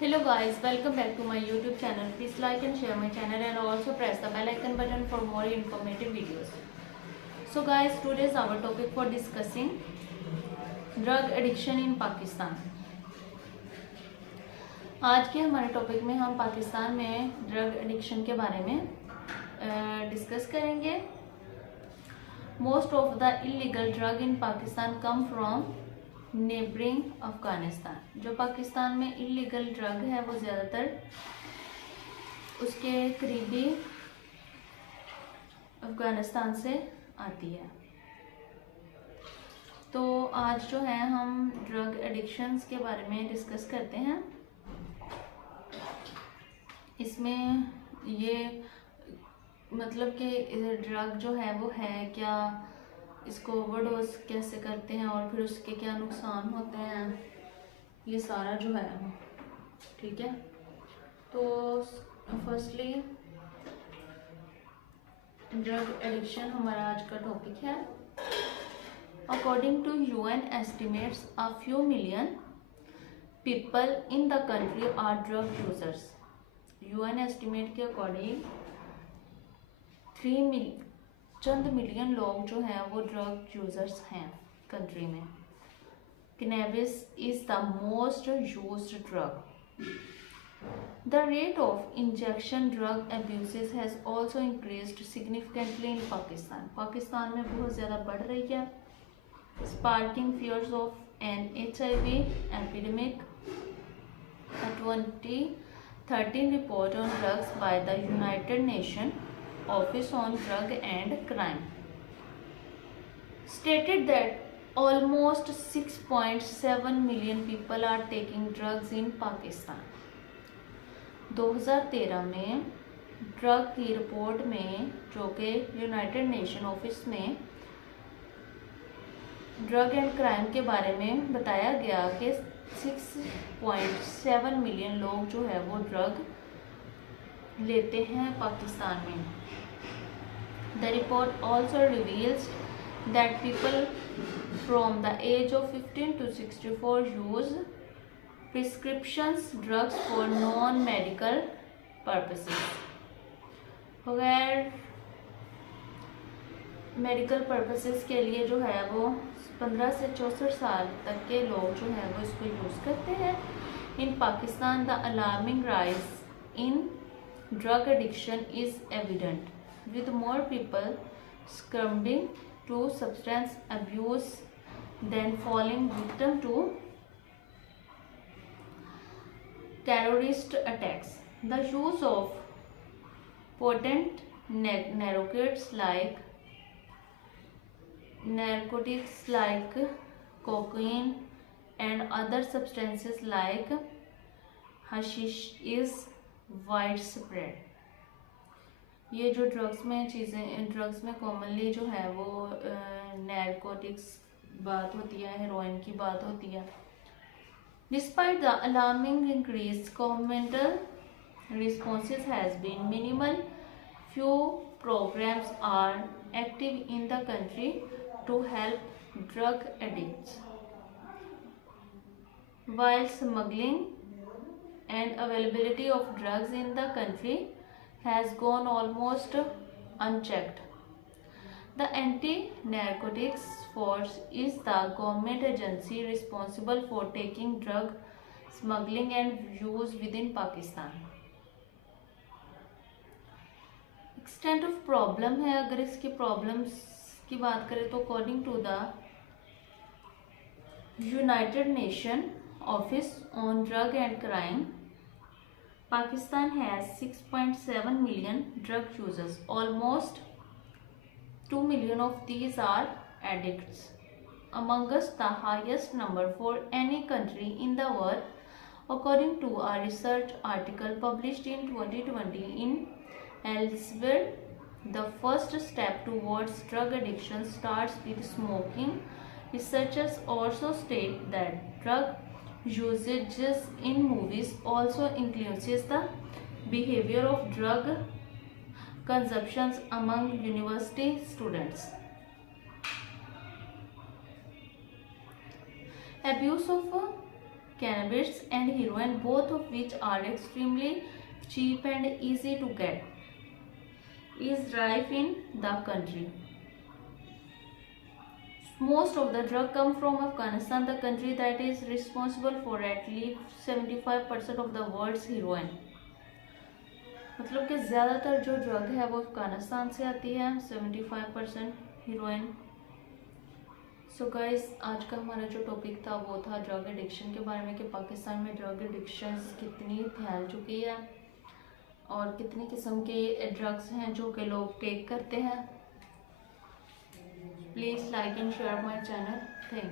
Hello guys, welcome back to my YouTube channel. Please like and share my channel and also press the bell icon button for more informative videos. So guys, today is our topic for discussing drug addiction in Pakistan. आज के हमारे topic में हम पाकिस्तान में drug addiction के बारे में discuss करेंगे. Most of the illegal drug in Pakistan come from neighbouring Afghanistan. जो पाकिस्तान में इलीगल ड्रग है वो ज़्यादातर उसके करीबी अफगानिस्तान से आती है. तो आज जो है हम ड्रग एडिक्शंस के बारे में डिस्कस करते हैं. इसमें ये मतलब कि ड्रग जो है वो है क्या, इसको ओवरडोज कैसे करते हैं और फिर उसके क्या नुकसान होते हैं, ये सारा जो है ठीक है. तो फर्स्टली ड्रग एडिक्शन हमारा आज का टॉपिक है. According to UN estimates a few million people in the country are drug users. UN estimate के अकॉर्डिंग चंद मिलियन लोग जो हैं वो ड्रग यूजर्स हैं कंट्री में. Cannabis is the most used drug. The rate of injection drug abuses has also increased significantly in Pakistan. Pakistan में बहुत ज़्यादा बढ़ रही है, sparking fears of an HIV epidemic. A 2013 report on drugs by the United Nations Office on Drug and Crime stated that almost 6.7 million people are taking drugs in Pakistan. 2013 में drug की report में, जो कि United nation office में drug and crime के बारे में बताया गया कि 6.7 मिलियन लोग जो है वो ड्रग लेते हैं पाकिस्तान में. The report also reveals that people from the age of 15 to 64 use prescriptions drugs for non-medical purposes. गैर मेडिकल पर्पसेस के लिए जो है वो 15 से 64 साल तक के लोग जो है वो इसको यूज़ करते हैं. In Pakistan the alarming rise in drug addiction is evident, with more people succumbing to substance abuse than falling victim to terrorist attacks. The use of potent narcotics like cocaine and other substances like hashish is widespread. ये जो drugs में commonly जो है वो नैरकोटिक्स बात होती है, heroin की बात होती है. Despite the alarming increase governmental responses has been minimal. Few programmes are active in the country to help drug addicts, while smuggling and availability of drugs in the country has gone almost unchecked. The Anti-Narcotics Force is the government agency responsible for taking drug smuggling and use within Pakistan. Extent of problem है, अगर इसकी problems की बात करें तो according to the United Nations Office on Drug and Crime, Pakistan has 6.7 million drug users. Almost 2 million of these are addicts, amongst the highest number for any country in the world, according to a research article published in 2020 in Elsevier. The first step towards drug addiction starts with smoking. Researchers also state that drug usages in movies also influences the behavior of drug consumption among university students. Abuse of cannabis and heroin, both of which are extremely cheap and easy to get, is rife in the country. Most of the drug come from Afghanistan, the country that is responsible for at least 75% of the world's heroin. मतलब कि ज़्यादातर जो drug है वो अफगानिस्तान से आती है, 75% heroine. So guys, आज का हमारा जो टॉपिक था वो था ड्रग एडिक्शन के बारे में, कि पाकिस्तान में ड्रग एडिक्शंस कितनी फैल चुकी है और कितनी किस्म के ड्रग्स हैं जो कि लोग टेक करते हैं। Please like and share my channel. Thank you.